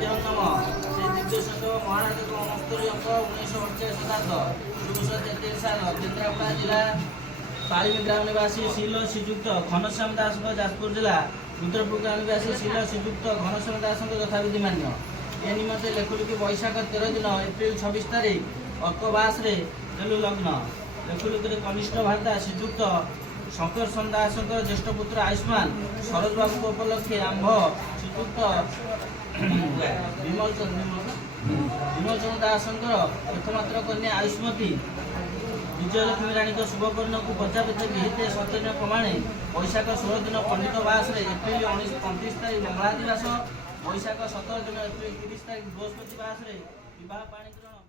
ବିହନ୍ନମ ସେ ଦ୍ୱିତୀୟ ସଂଘ ମହାରାଜଙ୍କ ଅଣସ୍ତରୀ ଅଙ୍କ 1948 ଶତାବ୍ଦ 1633 ସାଲ କେନ୍ଦ୍ରାପଡ଼ା ଜିଲ୍ଲା ପାଳିମି ଗ୍ରାମ ନିବାସୀ ଶିଲ ଶ୍ରୀଯୁକ୍ତ ଘନଶ୍ୟାମ ଦାସଙ୍କ ଯାଜପୁର ଜିଲ୍ଲା ରୁଦ୍ରପୁର ଗ୍ରାମ ନିବାସୀ ଶିଲ ଶ୍ରୀଯୁକ୍ତ ଘନଶ୍ୟାମ ଦାସଙ୍କ ଯଥାବିଧି ମାନ୍ୟ। ଏ ନିମନ୍ତେ ଲେଖୁଲିଖି ବୈଶାଖ 13 ଦିନ ଏପ୍ରିଲ 26 ତାରିଖ ଅର୍କବାସରେ ତେଲୁ ଲଗ୍ନ। ଲେଖୁଲିଖିରେ କନିଷ୍ଠ ଭାତା ଶ୍ରୀଯୁକ୍ତ ଶଙ୍କର ଚନ୍ଦ୍ର ଦାସଙ୍କର ଜ୍ୟେଷ୍ଠ ପୁତ୍ର ଆୟୁଷ୍ମାନ ସରୋଜ ବାବୁଙ୍କ ଉପଲକ୍ଷେ ଆମ୍ଭ ଶ୍ରୀଯୁକ୍ତ ବିମଳ ଚନ୍ଦ୍ର ଦାସଙ୍କର ଏକମାତ୍ର କନ୍ୟା ଆୟୁଷ୍ମତୀ ବିଜୟଲକ୍ଷ୍ମୀ ରାଣୀଙ୍କ ଶୁଭକର୍ଣ୍ଣକୁ ପଚାରିତ ବିହିତ ସୌଜନ୍ୟ ପ୍ରମାଣେ ବୈଶାଖ 16 ଦିନ ପଣ୍ଡିତ ବାସରେ ଏପ୍ରିଲ 1929 ତାରିଖ ମଙ୍ଗଳା ଦିବସ ବୈଶାଖ 17 ଦିନ ଏପ୍ରିଲ 30 ତାରିଖ ବୃହସ୍ପତି ବାସରେ ବିବାହ ପାଣି ଗ୍ରହଣ।